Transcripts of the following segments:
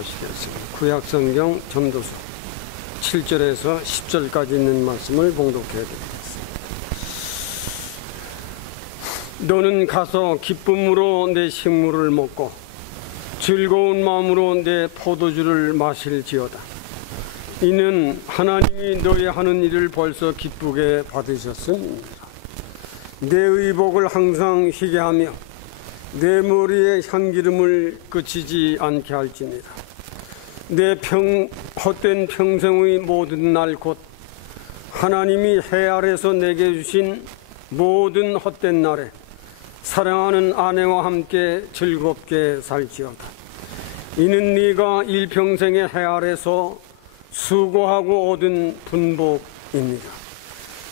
보시겠습니다. 구약성경 전도서 7절에서 10절까지 있는 말씀을 봉독해 드리겠습니다. 너는 가서 기쁨으로 내 식물을 먹고 즐거운 마음으로 내 포도주를 마실지어다. 이는 하나님이 너의 하는 일을 벌써 기쁘게 받으셨음이니라. 내 의복을 항상 희게 하며 내 머리에 향기름을 그치지 않게 할지니라. 내 헛된 평생의 모든 날 곧 하나님이 해 아래서 내게 주신 모든 헛된 날에 사랑하는 아내와 함께 즐겁게 살지어다. 이는 네가 일평생의 해 아래서 수고하고 얻은 분복입니다.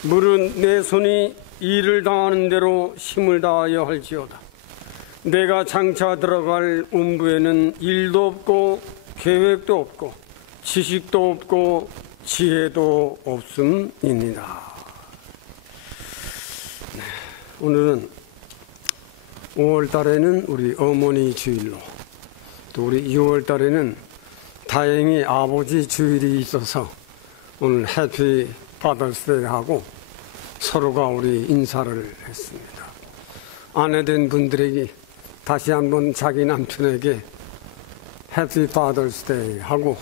물은 내 손이 일을 다하는 대로 힘을 다하여 할지어다. 내가 장차 들어갈 음부에는 일도 없고 계획도 없고 지식도 없고 지혜도 없음이니라. 오늘은 5월 달에는 우리 어머니 주일로, 또 우리 6월 달에는 다행히 아버지 주일이 있어서 오늘 해피 파더스데이 하고 서로가 우리 인사를 했습니다. 아내된 분들에게 다시 한번 자기 남편에게 해피 파더스데이 하고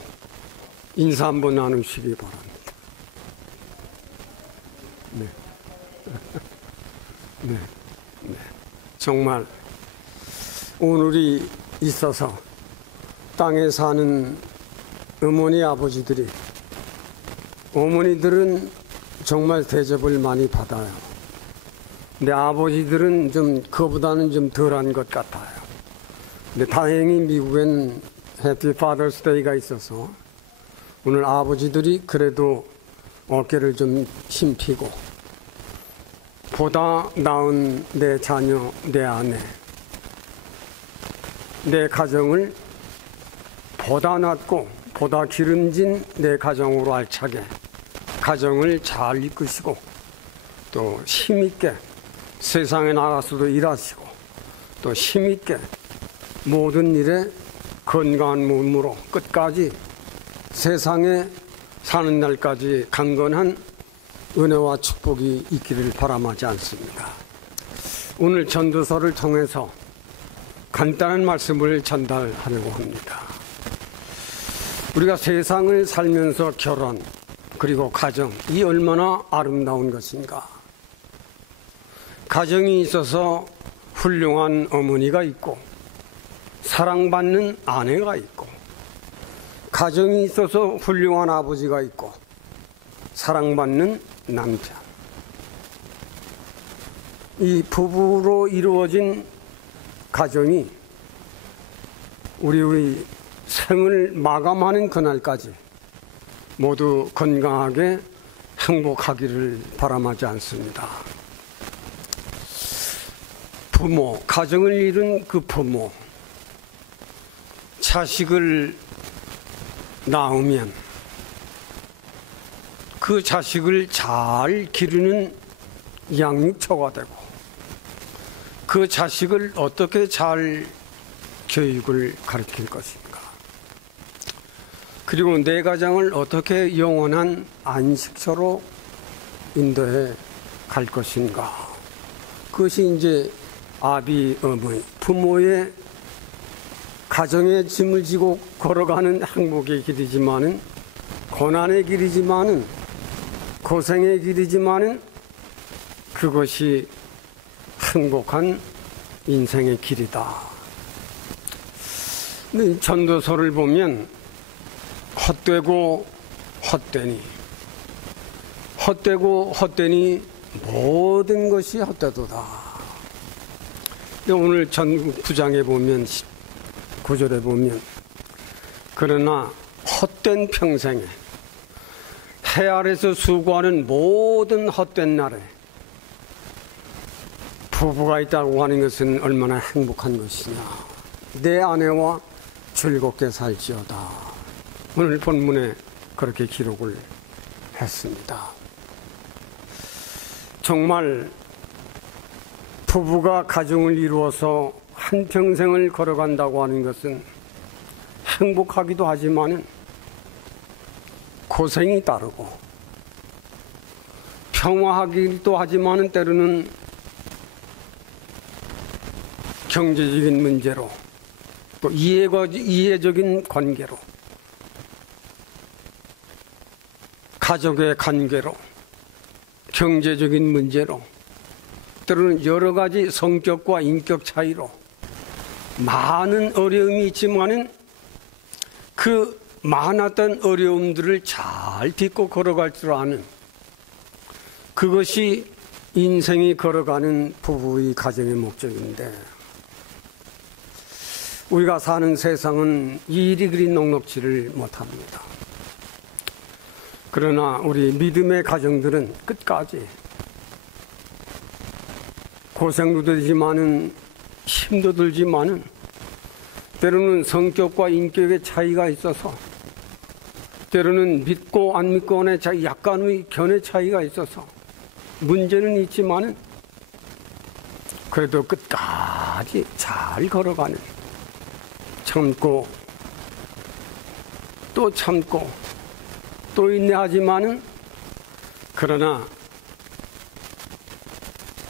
인사 한번 나누시기 바랍니다. 네. 네. 네. 정말 오늘이 있어서 땅에 사는 어머니 아버지들이, 어머니들은 정말 대접을 많이 받아요. 근데 아버지들은 좀 그거보다는 좀 덜한 것 같아요. 근데 다행히 미국엔 해피 파더스데이가 있어서 오늘 아버지들이 그래도 어깨를 좀 힘피고 보다 나은 내 자녀, 내 아내, 내 가정을 보다 낫고 보다 기름진 내 가정으로 알차게 가정을 잘 이끄시고 또 힘있게 세상에 나가서도 일하시고 또 힘있게 모든 일에 건강한 몸으로 끝까지 세상에 사는 날까지 강건한 은혜와 축복이 있기를 바람하지 않습니다. 오늘 전도서를 통해서 간단한 말씀을 전달하려고 합니다. 우리가 세상을 살면서 결혼 그리고 가정, 이 얼마나 아름다운 것인가. 가정이 있어서 훌륭한 어머니가 있고 사랑받는 아내가 있고, 가정이 있어서 훌륭한 아버지가 있고 사랑받는 남편, 이 부부로 이루어진 가정이 우리 생을 마감하는 그날까지 모두 건강하게 행복하기를 바람하지 않습니다. 부모, 가정을 이룬 그 부모, 자식을 낳으면 그 자식을 잘 기르는 양육처가 되고, 그 자식을 어떻게 잘 교육을 가르칠 것인가, 그리고 내 가정을 어떻게 영원한 안식처로 인도해 갈 것인가. 그것이 이제 아비, 어머니, 부모의 가정의 짐을 지고 걸어가는 행복의 길이지만은, 고난의 길이지만은, 고생의 길이지만은 그것이 행복한 인생의 길이다. 근데 전도서를 보면 헛되고 헛되니 모든 것이 헛되도다. 오늘 전 9장에 보면 9절에 보면, 그러나 헛된 평생에 해 아래서 수고하는 모든 헛된 날에 부부가 있다고 하는 것은 얼마나 행복한 것이냐. 내 아내와 즐겁게 살지어다. 오늘 본문에 그렇게 기록을 했습니다. 정말 부부가 가정을 이루어서 한평생을 걸어간다고 하는 것은 행복하기도 하지만은 고생이 따르고, 평화하기도 하지만은 때로는 경제적인 문제로, 또 이해적인 관계로, 가족의 관계로, 경제적인 문제로, 때로는 여러 가지 성격과 인격 차이로 많은 어려움이 있지만은 그 많았던 어려움들을 잘 딛고 걸어갈 줄 아는, 그것이 인생이 걸어가는 부부의 가정의 목적인데, 우리가 사는 세상은 일이 그리 녹록지를 못합니다. 그러나 우리 믿음의 가정들은 끝까지 고생도 되지만은 힘도 들지만은 때로는 성격과 인격의 차이가 있어서, 때로는 믿고 안 믿고 간의 약간의 견해 차이가 있어서 문제는 있지만은 그래도 끝까지 잘 걸어가는, 참고 또 참고 또 인내하지만은, 그러나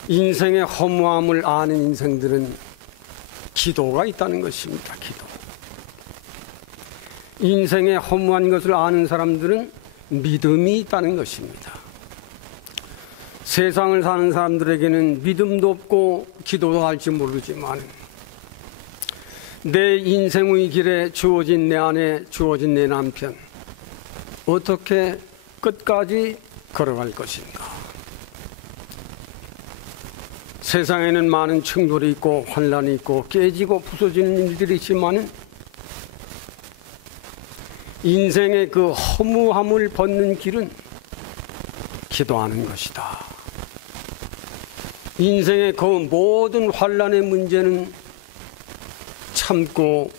인생의 허무함을 아는 인생들은 기도가 있다는 것입니다. 기도. 인생의 허무한 것을 아는 사람들은 믿음이 있다는 것입니다. 세상을 사는 사람들에게는 믿음도 없고 기도도 할지 모르지만, 내 인생의 길에 주어진 내 아내, 주어진 내 남편, 어떻게 끝까지 걸어갈 것인가. 세상에는 많은 충돌이 있고 환란이 있고 깨지고 부서지는 일들이 있지만, 인생의 그 허무함을 벗는 길은 기도하는 것이다. 인생의 그 모든 환란의 문제는 참고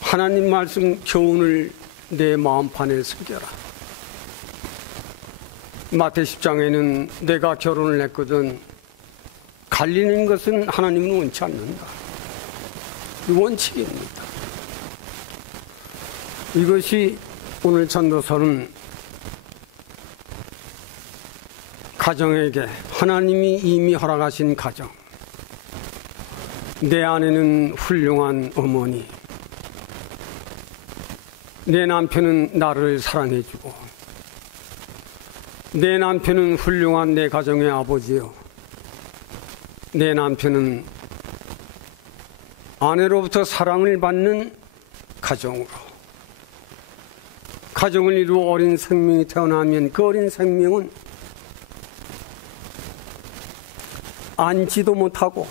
하나님 말씀 교훈을 내 마음판에 새겨라. 마태 10장에는 내가 결혼을 했거든 갈리는 것은 하나님은 원치 않는다. 이 원칙입니다. 이것이 오늘 전도서는 가정에게 하나님이 이미 허락하신 가정, 내 아내는 훌륭한 어머니, 내 남편은 나를 사랑해주고, 내 남편은 훌륭한 내 가정의 아버지요, 내 남편은 아내로부터 사랑을 받는 가정으로, 가정을 이루어 어린 생명이 태어나면 그 어린 생명은 앉지도 못하고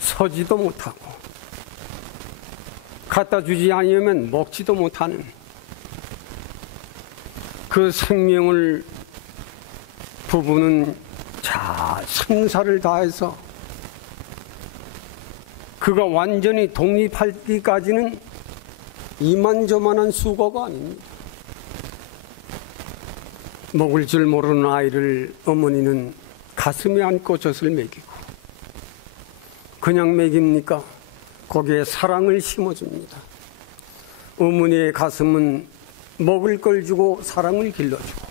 서지도 못하고 갖다 주지 않으면 먹지도 못하는 그 생명을 부부는 잘 생사를 다해서 그가 완전히 독립하기까지는 이만저만한 수고가 아닙니다. 먹을 줄 모르는 아이를 어머니는 가슴에 안고 젖을 먹이고, 그냥 먹입니까? 거기에 사랑을 심어줍니다. 어머니의 가슴은 먹을 걸 주고 사랑을 길러주고,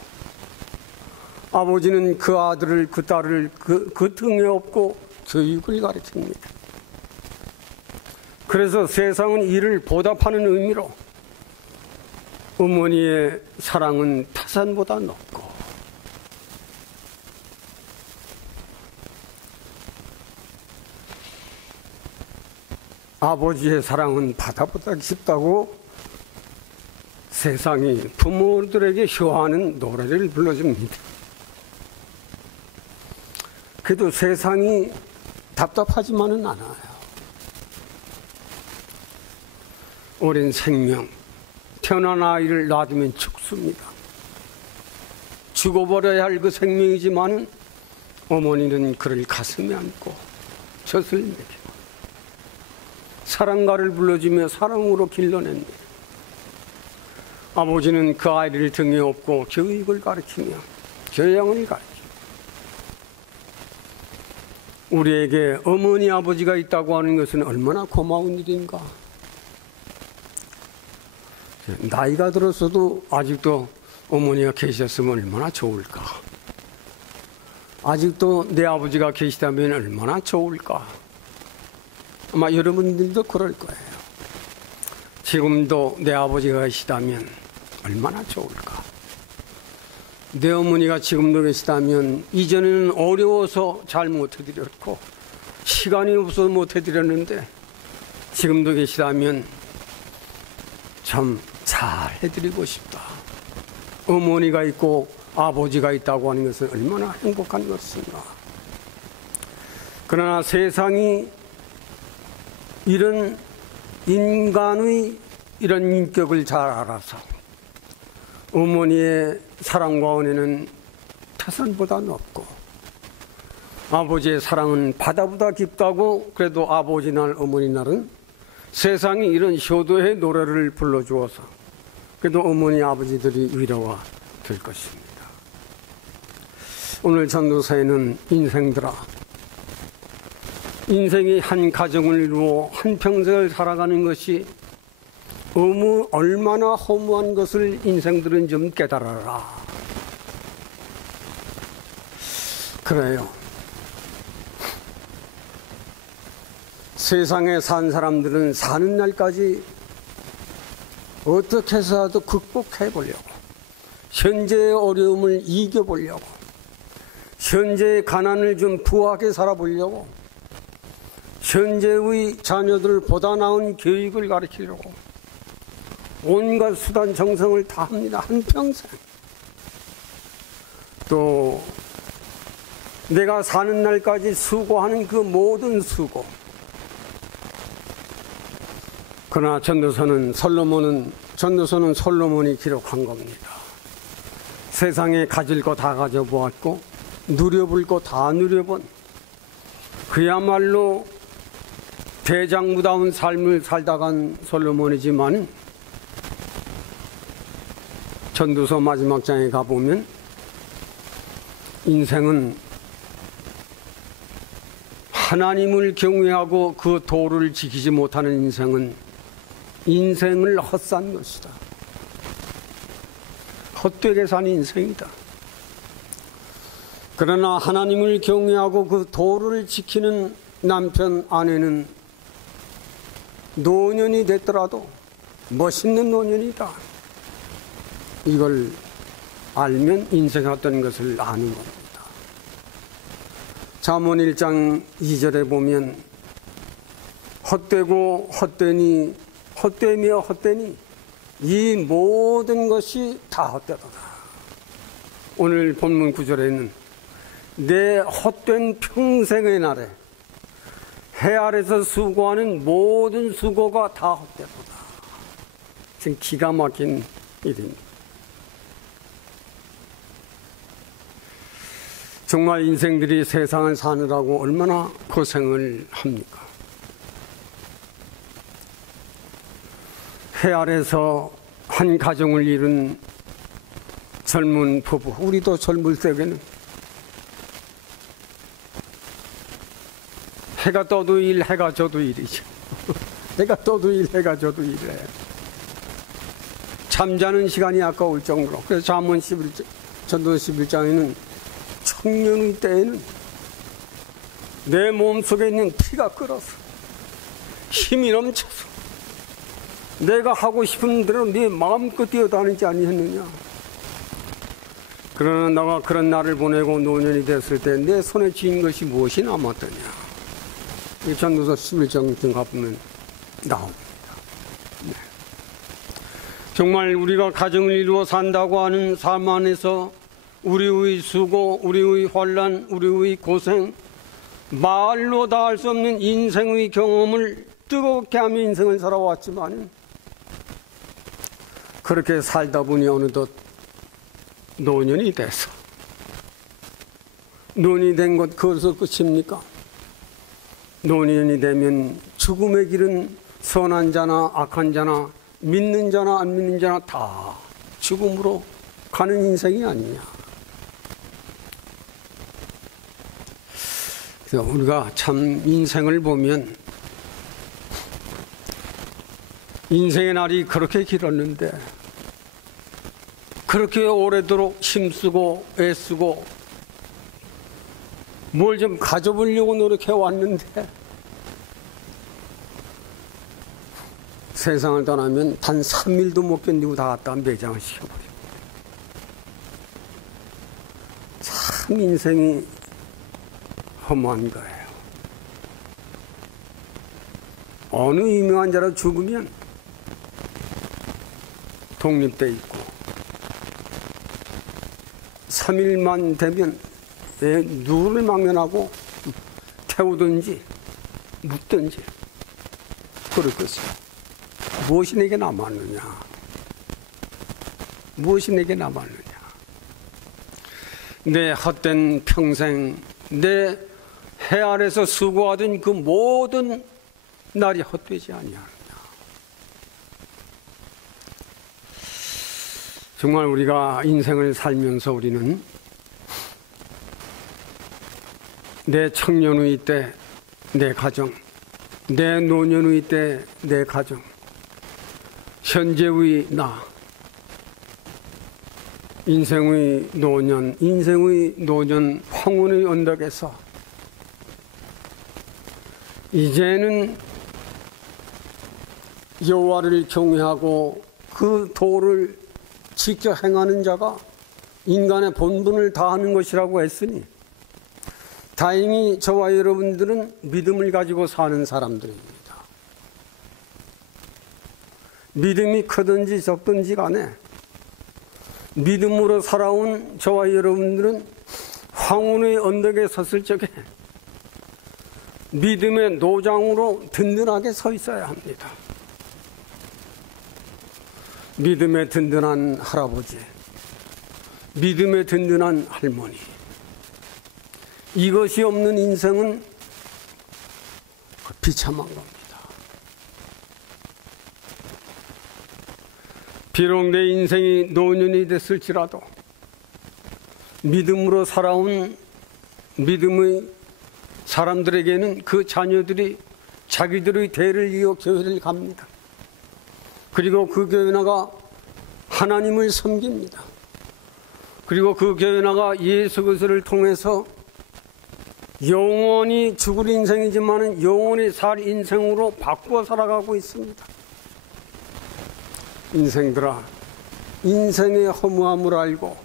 아버지는 그 아들을, 그 딸을 그 등에 업고 교육을 가르칩니다. 그래서 세상은 이를 보답하는 의미로 어머니의 사랑은 타산보다 높고, 아버지의 사랑은 바다보다 깊다고 세상이 부모들에게 효하는 노래를 불러줍니다. 그래도 세상이 답답하지만은 않아요. 어린 생명, 태어난 아이를 놔두면 죽습니다. 죽어버려야 할 그 생명이지만 어머니는 그를 가슴에 안고 젖을 먹이고 사랑가를 불러주며 사랑으로 길러냅니다. 아버지는 그 아이를 등에 업고 교육을 가르치며 교양을 가르치며, 우리에게 어머니 아버지가 있다고 하는 것은 얼마나 고마운 일인가. 나이가 들었어도 아직도 어머니가 계셨으면 얼마나 좋을까. 아직도 내 아버지가 계시다면 얼마나 좋을까. 아마 여러분들도 그럴 거예요. 지금도 내 아버지가 계시다면 얼마나 좋을까. 내 어머니가 지금도 계시다면 이전에는 어려워서 잘 못해드렸고 시간이 없어서 못해드렸는데 지금도 계시다면 참 잘 해드리고 싶다. 어머니가 있고 아버지가 있다고 하는 것은 얼마나 행복한 것인가. 그러나 세상이 이런 인간의 이런 인격을 잘 알아서 어머니의 사랑과 은혜는 태산보다 높고 아버지의 사랑은 바다보다 깊다고 그래도 아버지 날 어머니 날은 세상이 이런 효도의 노래를 불러주어서 그래도 어머니 아버지들이 위로가 될 것입니다. 오늘 전도서에는 인생들아, 인생이 한 가정을 이루어 한 평생을 살아가는 것이 얼마나 허무한 것을 인생들은 좀 깨달아라. 그래요. 세상에 산 사람들은 사는 날까지 어떻게 해서라도 극복해 보려고, 현재의 어려움을 이겨보려고, 현재의 가난을 좀 부하게 살아보려고, 현재의 자녀들을 보다 나은 교육을 가르치려고 온갖 수단 정성을 다합니다. 한평생. 또 내가 사는 날까지 수고하는 그 모든 수고. 그러나 전도서는 솔로몬이 기록한 겁니다. 세상에 가질 거 다 가져보았고 누려볼 거 다 누려본 그야말로 대장부다운 삶을 살다 간 솔로몬이지만 전도서 마지막 장에 가보면 인생은 하나님을 경외하고 그 도를 지키지 못하는 인생을 헛산 것이다. 헛되게 산 인생이다. 그러나 하나님을 경외하고 그 도를 지키는 남편, 아내는 노년이 됐더라도 멋있는 노년이다. 이걸 알면 인생이 어떤 것을 아는 겁니다. 잠언 1장 2절에 보면 헛되고 헛되니 헛되며 헛되니 이 모든 것이 다 헛되도다. 오늘 본문 9절에는 내 헛된 평생의 날에 해 아래서 수고하는 모든 수고가 다 헛되도다. 지금 기가 막힌 일입니다. 정말 인생들이 세상을 사느라고 얼마나 고생을 합니까? 해 아래서 한 가정을 이룬 젊은 부부, 우리도 젊을 때에는 해가 떠도 일, 해가 져도 일이죠. 해가 떠도 일, 해가 져도 일이에요. 잠자는 시간이 아까울 정도로. 그래서 잠언 11장, 전도서 11장에는 청년의 때에는 내 몸속에 있는 피가 끓어서 힘이 넘쳐서 내가 하고 싶은 대로 네 마음껏 뛰어다니지 아니했느냐. 그러나 너가 그런 날을 보내고 노년이 됐을 때 내 손에 쥔 것이 무엇이 남았더냐. 이 전도서 11장 등 가보면 나옵니다. 네. 정말 우리가 가정을 이루어 산다고 하는 삶 안에서 우리의 수고, 우리의 환난, 우리의 고생, 말로 다 할 수 없는 인생의 경험을 뜨겁게 하며 인생을 살아왔지만 그렇게 살다 보니 어느덧 노년이 돼서 노년이 된 것 그것으로 끝입니까? 노년이 되면 죽음의 길은 선한 자나 악한 자나 믿는 자나 안 믿는 자나 다 죽음으로 가는 인생이 아니냐. 그래서 우리가 참 인생을 보면 인생의 날이 그렇게 길었는데, 그렇게 오래도록 힘쓰고 애쓰고 뭘 좀 가져보려고 노력해 왔는데, 세상을 떠나면 단 3일도 못 견디고 다 갖다 매장을 시켜버립니다. 참 인생이 허무한 거예요. 어느 유명한 자로 죽으면 독립돼 있고 3일만 되면 누구를 망면하고 태우든지 묻든지 그럴 것이요. 무엇이 내게 남았느냐? 무엇이 내게 남았느냐? 내 헛된 평생, 내 해 아래서 수고하던 그 모든 날이 헛되지 아니하느냐? 정말 우리가 인생을 살면서 우리는 내 청년의 때 내 가정, 내 노년의 때 내 가정, 현재의 나, 인생의 노년 황혼의 언덕에서 이제는 여호와를 경외하고 그 도를 지켜 행하는 자가 인간의 본분을 다하는 것이라고 했으니, 다행히 저와 여러분들은 믿음을 가지고 사는 사람들입니다. 믿음이 크든지 적든지 간에 믿음으로 살아온 저와 여러분들은 황혼의 언덕에 섰을 적에 믿음의 노장으로 든든하게 서 있어야 합니다. 믿음의 든든한 할아버지, 믿음의 든든한 할머니, 이것이 없는 인생은 비참한 겁니다. 비록 내 인생이 노년이 됐을지라도 믿음으로 살아온 믿음의 사람들에게는 그 자녀들이 자기들의 대를 이어 교회를 갑니다. 그리고 그 교회 나가 하나님을 섬깁니다. 그리고 그 교회 나가 예수 그리스도를 통해서 영원히 죽을 인생이지만 영원히 살 인생으로 바꾸어 살아가고 있습니다. 인생들아, 인생의 허무함을 알고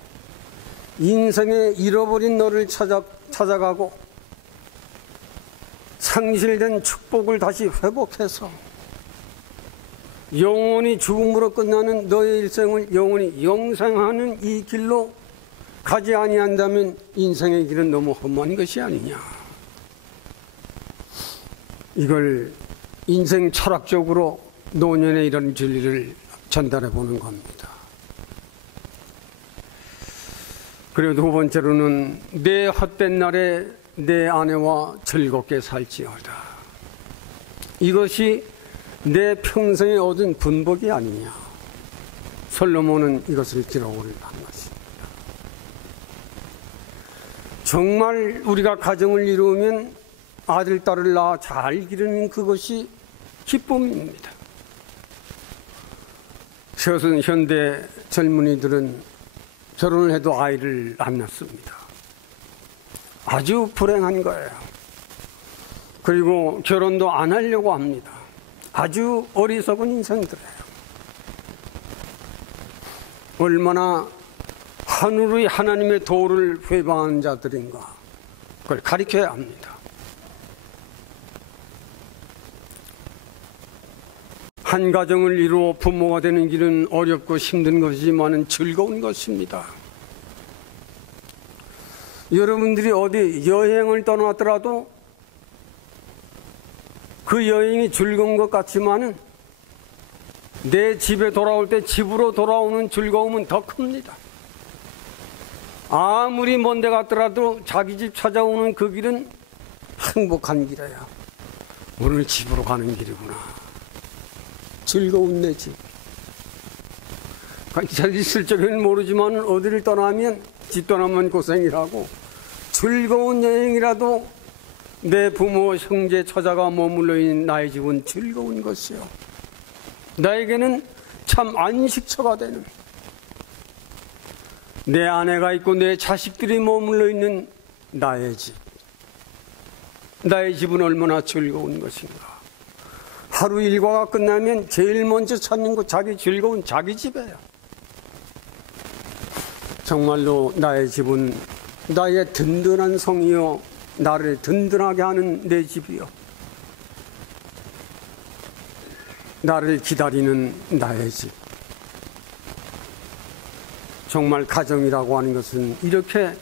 인생의 잃어버린 너를 찾아가고 상실된 축복을 다시 회복해서 영원히 죽음으로 끝나는 너의 일생을 영원히 영생하는 이 길로 가지 아니한다면 인생의 길은 너무 험한 것이 아니냐. 이걸 인생 철학적으로 노년의 이런 진리를 전달해 보는 겁니다. 그리고 두 번째로는 내 헛된 날에 내 아내와 즐겁게 살지어다. 이것이 내 평생에 얻은 분복이 아니냐. 솔로몬은 이것을 기록을 한 것입니다. 정말 우리가 가정을 이루면 아들, 딸을 낳아 잘 기르는 그것이 기쁨입니다. 현대 젊은이들은 결혼을 해도 아이를 안 낳습니다. 아주 불행한 거예요. 그리고 결혼도 안 하려고 합니다. 아주 어리석은 인생들이에요. 얼마나 하늘의 하나님의 도를 회방하는 자들인가, 그걸 가리켜야 합니다. 한 가정을 이루어 부모가 되는 길은 어렵고 힘든 것이지만 즐거운 것입니다. 여러분들이 어디 여행을 떠나더라도 그 여행이 즐거운 것 같지만은 내 집에 돌아올 때 집으로 돌아오는 즐거움은 더 큽니다. 아무리 먼 데 갔더라도 자기 집 찾아오는 그 길은 행복한 길이야. 오늘 집으로 가는 길이구나. 즐거운 내 집. 있을 적에는 모르지만 어디를 떠나면 집 떠나면 고생이라고, 즐거운 여행이라도 내 부모, 형제, 처자가 머물러 있는 나의 집은 즐거운 것이요. 나에게는 참 안식처가 되는, 내 아내가 있고 내 자식들이 머물러 있는 나의 집. 나의 집은 얼마나 즐거운 것인가. 하루 일과가 끝나면 제일 먼저 찾는 곳, 자기 즐거운 자기 집이에요. 정말로 나의 집은 나의 든든한 성이요, 나를 든든하게 하는 내 집이요, 나를 기다리는 나의 집. 정말 가정이라고 하는 것은 이렇게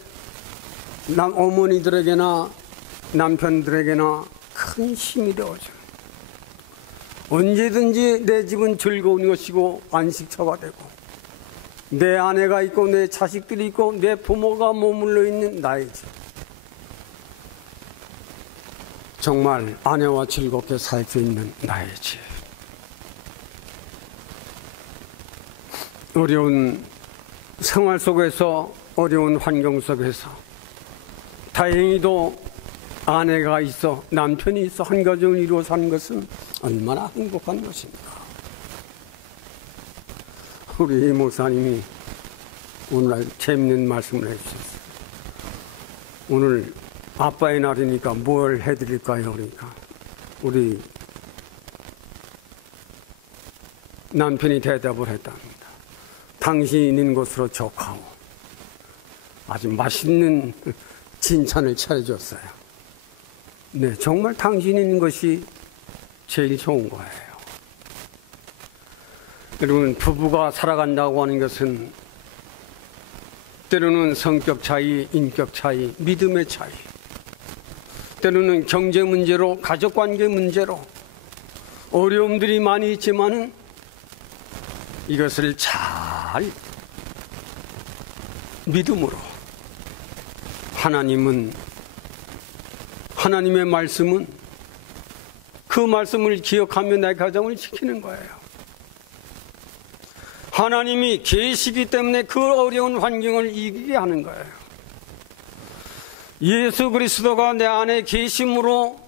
어머니들에게나 남편들에게나 큰 힘이 되어줘요. 언제든지 내 집은 즐거운 것이고 안식처가 되고, 내 아내가 있고 내 자식들이 있고 내 부모가 머물러 있는 나의 집. 정말 아내와 즐겁게 살 수 있는 나의 집. 어려운 생활 속에서, 어려운 환경 속에서 다행히도 아내가 있어, 남편이 있어 한 가정을 이루어 사는 것은 얼마나 행복한 것입니까? 우리 목사님이 오늘 재밌는 말씀을 해주셨어요. 오늘 아빠의 날이니까 뭘 해드릴까요? 그러니까 우리 남편이 대답을 했답니다. 당신이 있는 곳으로 족하오. 아주 맛있는 진찬을 차려줬어요. 네, 정말 당신이 있는 것이 제일 좋은 거예요. 여러분, 부부가 살아간다고 하는 것은 때로는 성격 차이, 인격 차이, 믿음의 차이, 때로는 경제 문제로, 가족관계 문제로 어려움들이 많이 있지만은 이것을 잘 믿음으로, 하나님의 말씀은, 그 말씀을 기억하며 내 가정을 지키는 거예요. 하나님이 계시기 때문에 그 어려운 환경을 이기게 하는 거예요. 예수 그리스도가 내 안에 계심으로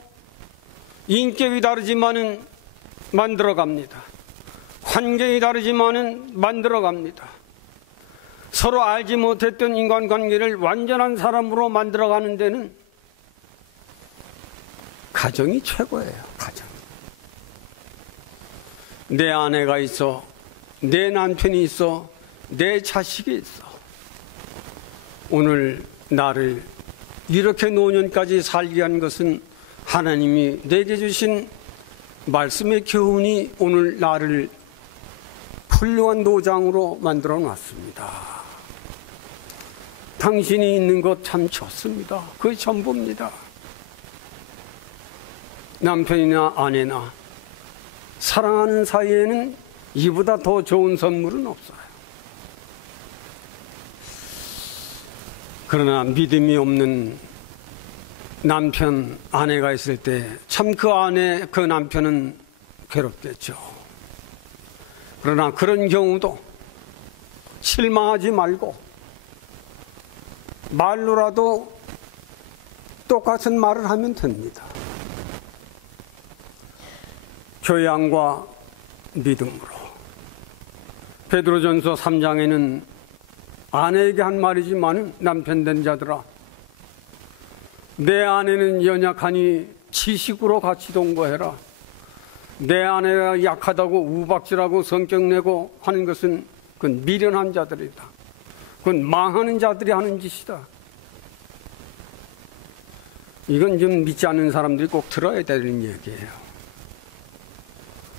인격이 다르지만은 만들어갑니다. 환경이 다르지만은 만들어갑니다. 서로 알지 못했던 인간관계를 완전한 사람으로 만들어가는 데는 가정이 최고예요. 가정. 내 아내가 있어, 내 남편이 있어, 내 자식이 있어. 오늘 나를 이렇게 노년까지 살게 한 것은 하나님이 내게 주신 말씀의 교훈이 오늘 나를 훌륭한 노장으로 만들어 놨습니다. 당신이 있는 것 참 좋습니다. 그게 전부입니다. 남편이나 아내나 사랑하는 사이에는 이보다 더 좋은 선물은 없어요. 그러나 믿음이 없는 남편, 아내가 있을 때 참 그 아내, 그 남편은 괴롭겠죠. 그러나 그런 경우도 실망하지 말고 말로라도 똑같은 말을 하면 됩니다. 교양과 믿음으로. 베드로전서 3장에는 아내에게 한 말이지만, 남편 된 자들아, 내 아내는 연약하니 지식으로 같이 동거해라. 내 아내가 약하다고 우박질하고 성격 내고 하는 것은 그건 미련한 자들이다. 그건 망하는 자들이 하는 짓이다. 이건 좀 믿지 않는 사람들이 꼭 들어야 되는 얘기예요.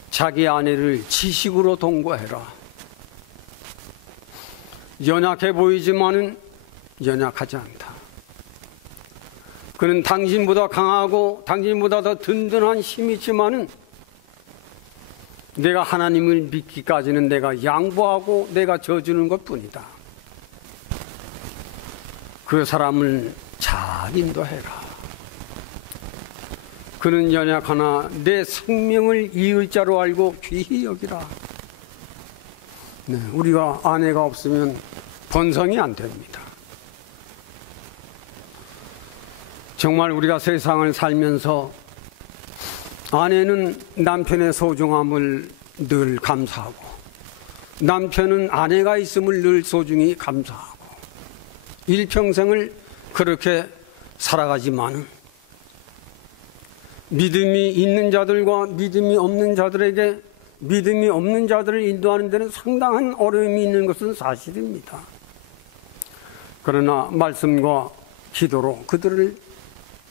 자기 아내를 지식으로 동거해라. 연약해 보이지만은 연약하지 않다. 그는 당신보다 강하고 당신보다 더 든든한 힘이 있지만은 내가 하나님을 믿기까지는 내가 양보하고 내가 져주는 것뿐이다. 그 사람을 잘 인도해라. 그는 연약하나 내 생명을 이을 자로 알고 귀히 여기라. 네, 우리가 아내가 없으면 번성이 안 됩니다. 정말 우리가 세상을 살면서 아내는 남편의 소중함을 늘 감사하고, 남편은 아내가 있음을 늘 소중히 감사하고, 일평생을 그렇게 살아가지만은 믿음이 있는 자들과 믿음이 없는 자들에게 믿음이 없는 자들을 인도하는 데는 상당한 어려움이 있는 것은 사실입니다. 그러나 말씀과 기도로 그들을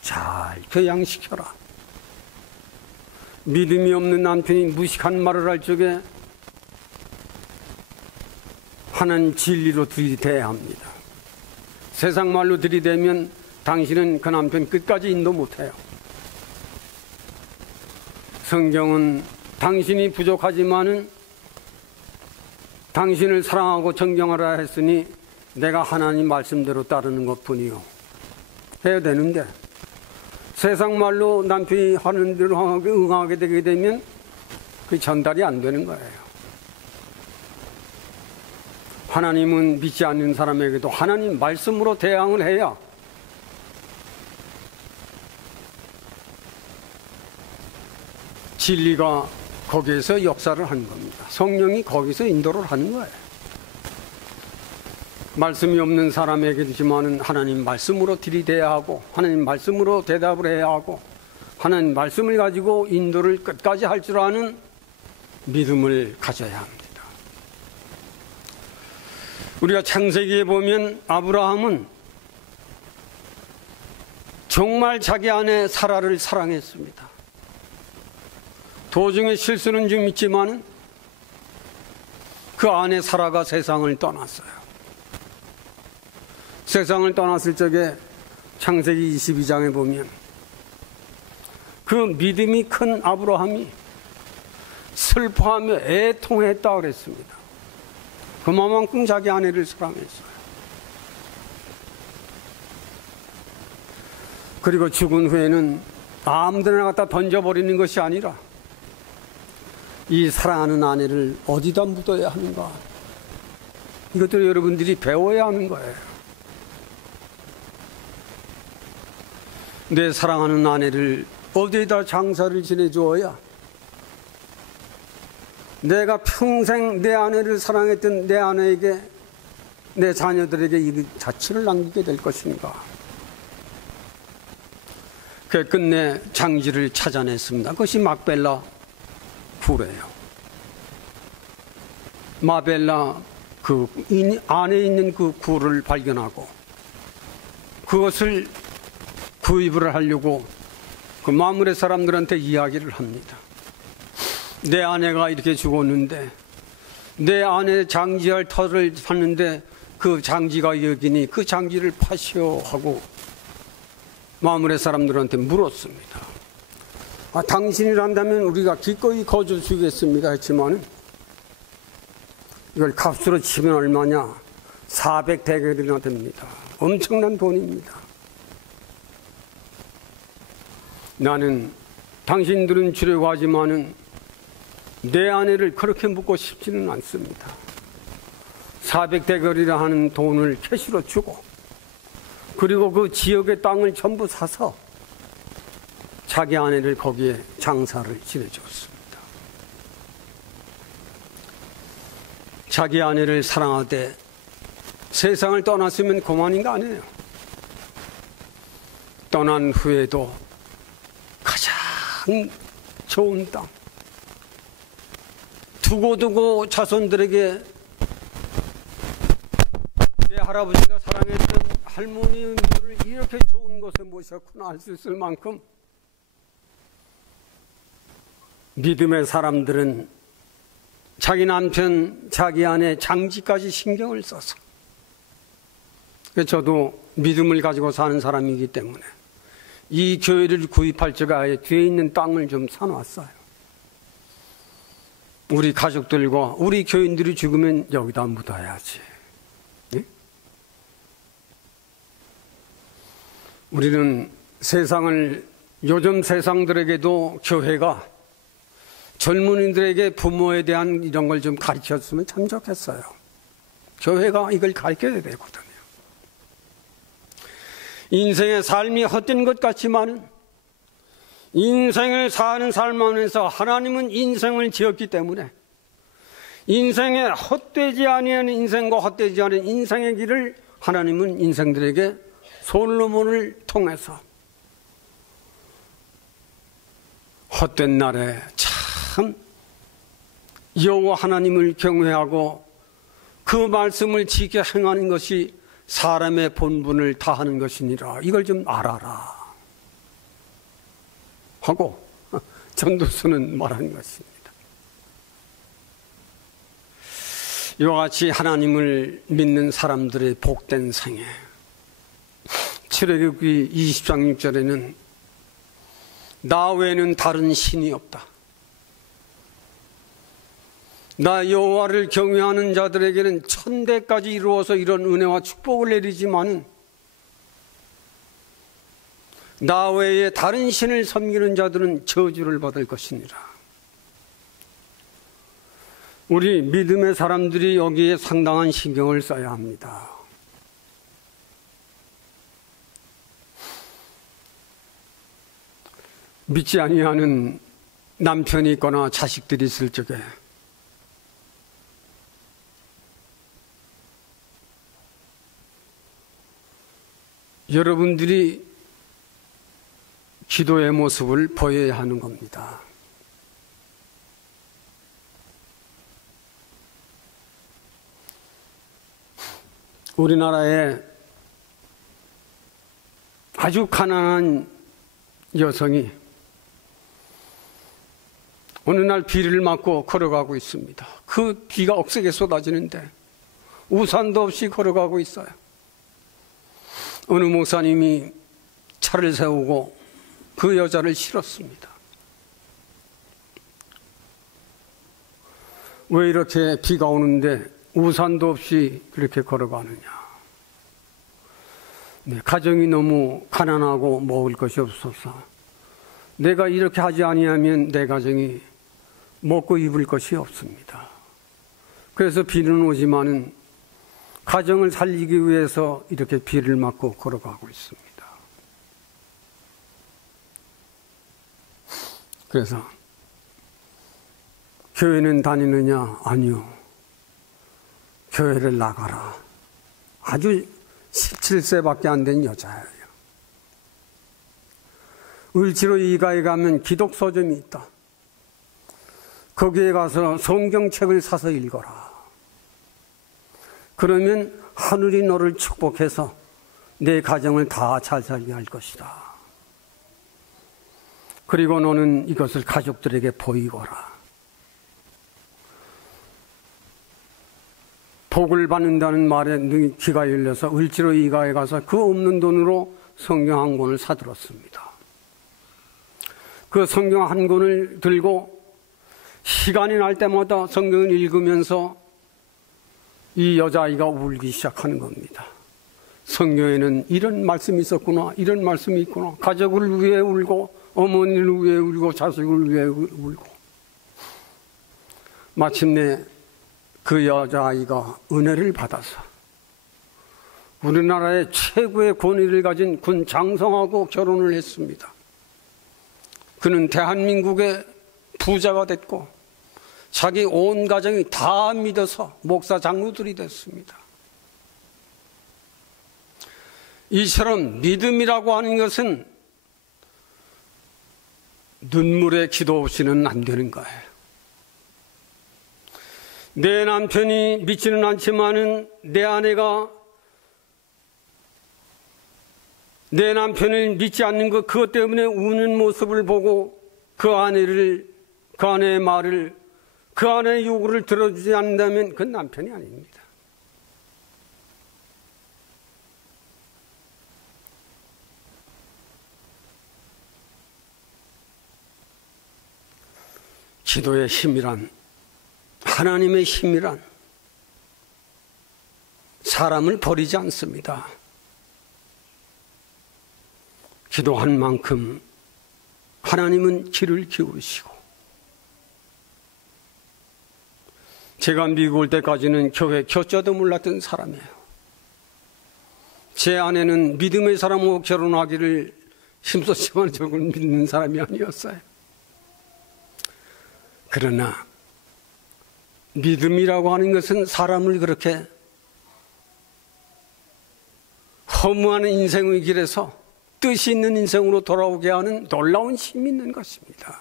잘 교양시켜라. 믿음이 없는 남편이 무식한 말을 할 적에 하나님 진리로 들이대야 합니다. 세상 말로 들이대면 당신은 그 남편 끝까지 인도 못해요. 성경은 당신이 부족하지만은 당신을 사랑하고 존경하라 했으니 내가 하나님 말씀대로 따르는 것뿐이요. 해야 되는데 세상 말로 남편이 하는 대로 응하게 되게 되면 그 전달이 안 되는 거예요. 하나님은 믿지 않는 사람에게도 하나님 말씀으로 대항을 해야 진리가 거기에서 역사를 하는 겁니다. 성령이 거기서 인도를 하는 거예요. 말씀이 없는 사람에게지만은 하나님 말씀으로 들이대야 하고, 하나님 말씀으로 대답을 해야 하고, 하나님 말씀을 가지고 인도를 끝까지 할 줄 아는 믿음을 가져야 합니다. 우리가 창세기에 보면 아브라함은 정말 자기 아내 사라를 사랑했습니다. 도중에 실수는 좀 있지만 그 아내 사라가 세상을 떠났어요. 세상을 떠났을 적에 창세기 22장에 보면 그 믿음이 큰 아브라함이 슬퍼하며 애통했다 그랬습니다. 그만큼 자기 아내를 사랑했어요. 그리고 죽은 후에는 아무데나 갖다 던져버리는 것이 아니라 이 사랑하는 아내를 어디다 묻어야 하는가, 이것들을 여러분들이 배워야 하는 거예요. 내 사랑하는 아내를 어디에다 장사를 지내주어야 내가 평생 내 아내를 사랑했던 내 아내에게, 내 자녀들에게 이 자취를 남기게 될 것인가. 그 끝내 장지를 찾아냈습니다. 그것이 막벨라 굴이에요. 마벨라 그 안에 있는 그 굴을 발견하고 그것을 구입을 하려고 그 마물의 사람들한테 이야기를 합니다. 내 아내가 이렇게 죽었는데 내 아내 장지할 터를 팠는데 그 장지가 여기니 그 장지를 파시오 하고 마물의 사람들한테 물었습니다. 당신이란다면 우리가 기꺼이 거저 주겠습니다 했지만 이걸 값으로 치면 얼마냐? 400대겔이나 됩니다. 엄청난 돈입니다. 나는 당신들은 주려고 하지만은 내 아내를 그렇게 묻고 싶지는 않습니다. 400대겔이라 하는 돈을 캐시로 주고 그리고 그 지역의 땅을 전부 사서 자기 아내를 거기에 장사를 지내줬습니다. 자기 아내를 사랑하되 세상을 떠났으면 그만인 거 아니에요. 떠난 후에도 가장 좋은 땅, 두고두고 자손들에게 내 할아버지가 사랑했던 할머니를 이렇게 좋은 곳에 모셨구나 할 수 있을 만큼 믿음의 사람들은 자기 남편, 자기 아내 장지까지 신경을 써서, 저도 믿음을 가지고 사는 사람이기 때문에 이 교회를 구입할 적에 아예 뒤에 있는 땅을 좀 사놨어요. 우리 가족들과 우리 교인들이 죽으면 여기다 묻어야지. 네? 우리는 세상을, 요즘 세상들에게도 교회가 젊은이들에게 부모에 대한 이런 걸 좀 가르쳤으면 참 좋겠어요. 교회가 이걸 가르쳐야 되거든요. 인생의 삶이 헛된 것 같지만 인생을 사는 삶 안에서 하나님은 인생을 지었기 때문에 인생에 헛되지 아니하는 인생과 헛되지 않은 인생의 길을 하나님은 인생들에게 솔로몬을 통해서 헛된 날에 참 여호와 하나님을 경외하고 그 말씀을 지켜 행하는 것이 사람의 본분을 다하는 것이니라. 이걸 좀 알아라 하고 전도서는 말하는 것입니다. 이와 같이 하나님을 믿는 사람들의 복된 생애, 출애굽기 20장 6절에는 나 외에는 다른 신이 없다. 나 여호와를 경외하는 자들에게는 천대까지 이루어서 이런 은혜와 축복을 내리지만 나 외에 다른 신을 섬기는 자들은 저주를 받을 것이니라. 우리 믿음의 사람들이 여기에 상당한 신경을 써야 합니다. 믿지 아니하는 남편이 있거나 자식들이 있을 적에 여러분들이 기도의 모습을 보여야 하는 겁니다. 우리나라에 아주 가난한 여성이 어느 날 비를 맞고 걸어가고 있습니다. 그 비가 억세게 쏟아지는데 우산도 없이 걸어가고 있어요. 어느 목사님이 차를 세우고 그 여자를 실었습니다. 왜 이렇게 비가 오는데 우산도 없이 그렇게 걸어가느냐. 네, 가정이 너무 가난하고 먹을 것이 없어서 내가 이렇게 하지 아니하면 내 가정이 먹고 입을 것이 없습니다. 그래서 비는 오지만은 가정을 살리기 위해서 이렇게 비를 맞고 걸어가고 있습니다. 그래서 교회는 다니느냐? 아니요. 교회를 나가라. 아주 17세밖에 안 된 여자예요. 을지로 이가에 가면 기독 서점이 있다. 거기에 가서 성경책을 사서 읽어라. 그러면 하늘이 너를 축복해서 내 가정을 다 잘 살게 할 것이다. 그리고 너는 이것을 가족들에게 보이거라. 복을 받는다는 말에 귀가 열려서 을지로 이가에 가서 그 없는 돈으로 성경 한 권을 사들었습니다. 그 성경 한 권을 들고 시간이 날 때마다 성경을 읽으면서 이 여자아이가 울기 시작하는 겁니다. 성경에는 이런 말씀이 있었구나, 이런 말씀이 있구나. 가족을 위해 울고, 어머니를 위해 울고, 자식을 위해 울고. 마침내 그 여자아이가 은혜를 받아서 우리나라의 최고의 권위를 가진 군 장성하고 결혼을 했습니다. 그는 대한민국의 부자가 됐고 자기 온 가정이 다 믿어서 목사 장로들이 됐습니다. 이처럼 믿음이라고 하는 것은 눈물의 기도 없이는 안 되는 거예요. 내 남편이 믿지는 않지만은 내 아내가 내 남편을 믿지 않는 것, 그것 때문에 우는 모습을 보고 그 아내의 말을, 그 아내의 요구를 들어주지 않는다면 그건 남편이 아닙니다. 기도의 힘이란, 하나님의 힘이란 사람을 버리지 않습니다. 기도한 만큼 하나님은 귀를 기울이시고, 제가 미국 올 때까지는 교회 교자도 몰랐던 사람이에요. 제 아내는 믿음의 사람하고 결혼하기를 힘쏟지만 저걸 믿는 사람이 아니었어요. 그러나 믿음이라고 하는 것은 사람을 그렇게 허무한 인생의 길에서 뜻이 있는 인생으로 돌아오게 하는 놀라운 힘이 있는 것입니다.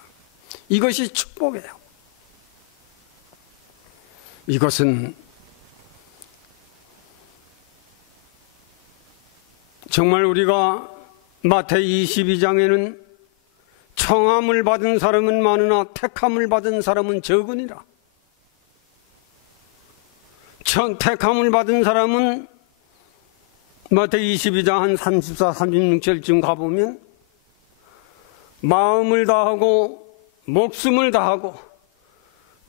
이것이 축복이에요. 이것은 정말 우리가 마태이 22장에는 청함을 받은 사람은 많으나 택함을 받은 사람은 적으니라. 택함을 받은 사람은 마태이 22장 한 34, 36절쯤 가보면 마음을 다하고 목숨을 다하고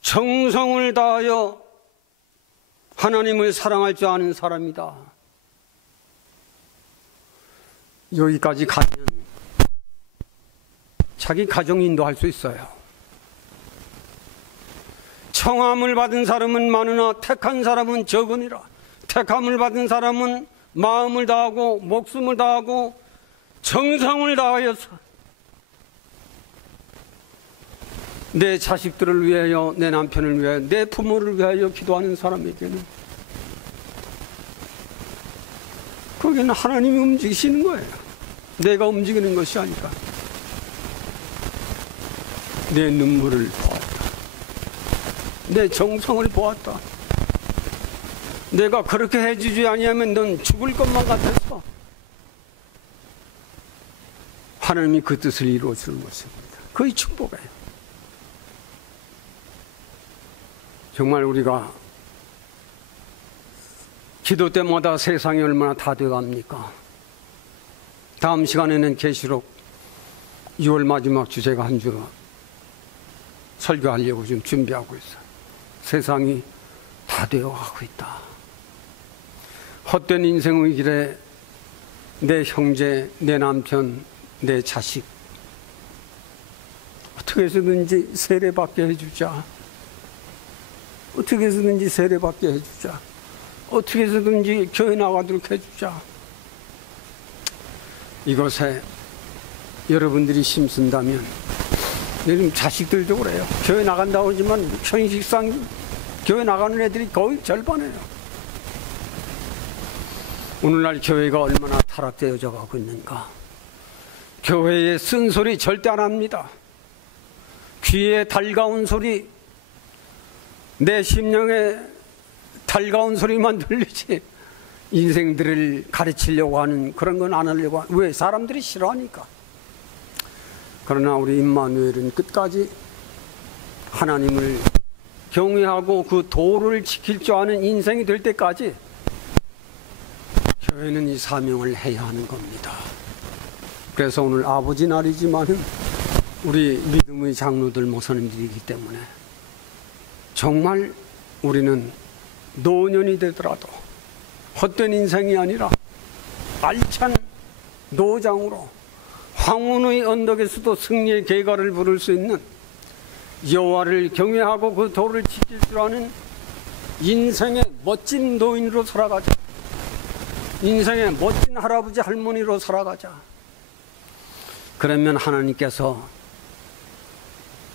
정성을 다하여 하나님을 사랑할 줄 아는 사람이다. 여기까지 가면 자기 가정 인도할 수 있어요. 청함을 받은 사람은 많으나 택한 사람은 적으니라. 택함을 받은 사람은 마음을 다하고 목숨을 다하고 정성을 다하여서 내 자식들을 위하여, 내 남편을 위하여, 내 부모를 위하여 기도하는 사람에게는 거기는 하나님이 움직이시는 거예요. 내가 움직이는 것이 아니라. 내 눈물을 보았다. 내 정성을 보았다. 내가 그렇게 해주지 아니하면 넌 죽을 것만 같아서 하나님이 그 뜻을 이루어주는 것입니다. 그의 축복이에요. 정말 우리가 기도 때마다 세상이 얼마나 다되어갑니까? 다음 시간에는 계시록 6월 마지막 주제가 한 주 설교하려고 지금 준비하고 있어요. 세상이 다 되어가고 있다. 헛된 인생의 길에 내 형제, 내 남편, 내 자식 어떻게 해서든지 세례받게 해주자. 어떻게 해서든지 세례받게 해주자. 어떻게 해서든지 교회 나가도록 해주자. 이것에 여러분들이 힘쓴다면, 요즘 자식들도 그래요. 교회 나간다고 하지만 형식상 교회 나가는 애들이 거의 절반이에요. 오늘날 교회가 얼마나 타락되어져 가고 있는가. 교회의 쓴소리 절대 안 합니다. 귀에 달가운 소리, 내 심령에 달가운 소리만 들리지 인생들을 가르치려고 하는 그런 건 안 하려고 하는. 왜? 사람들이 싫어하니까. 그러나 우리 임마누엘은 끝까지 하나님을 경외하고 그 도를 지킬 줄 아는 인생이 될 때까지 교회는 이 사명을 해야 하는 겁니다. 그래서 오늘 아버지 날이지만은 우리 믿음의 장로들 목사님들이기 때문에 정말 우리는 노년이 되더라도 헛된 인생이 아니라 알찬 노장으로 황혼의 언덕에서도 승리의 계가를 부를 수 있는 여호와를 경외하고 그 도를 지킬 줄 아는 인생의 멋진 노인으로 살아가자. 인생의 멋진 할아버지 할머니로 살아가자. 그러면 하나님께서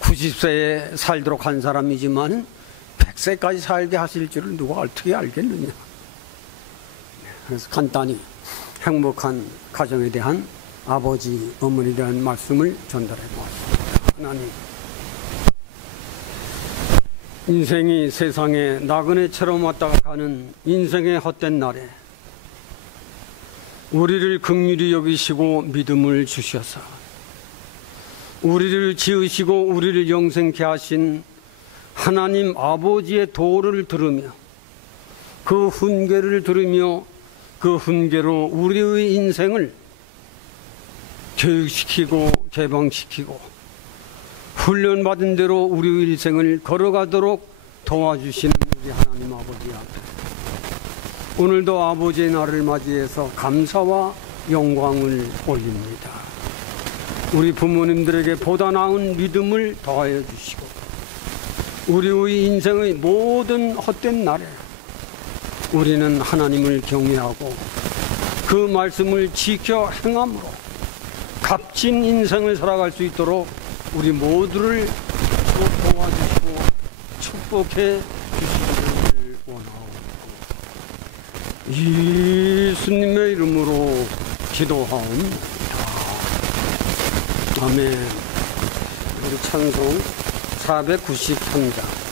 90세에 살도록 한 사람이지만 100세까지 살게 하실 줄을 누가 어떻게 알겠느냐. 그래서 간단히 행복한 가정에 대한 아버지, 어머니에 대한 말씀을 전달해 보았습니다. 하나님, 인생이 세상에 나그네처럼 왔다가 가는 인생의 헛된 날에 우리를 긍휼히 여기시고 믿음을 주셔서 우리를 지으시고 우리를 영생케 하신 하나님 아버지의 도를 들으며 그 훈계를 들으며 그 훈계로 우리의 인생을 교육시키고 개방시키고 훈련받은 대로 우리의 일생을 걸어가도록 도와주시는 우리 하나님 아버지 앞에 오늘도 아버지의 날을 맞이해서 감사와 영광을 올립니다. 우리 부모님들에게 보다 나은 믿음을 더하여 주시고 우리의 인생의 모든 헛된 날에 우리는 하나님을 경외하고 그 말씀을 지켜 행함으로 값진 인생을 살아갈 수 있도록 우리 모두를 도와주시고 축복해 주시기를 원하옵고 예수님의 이름으로 기도하옵니다. 아멘. 우리 찬송 493장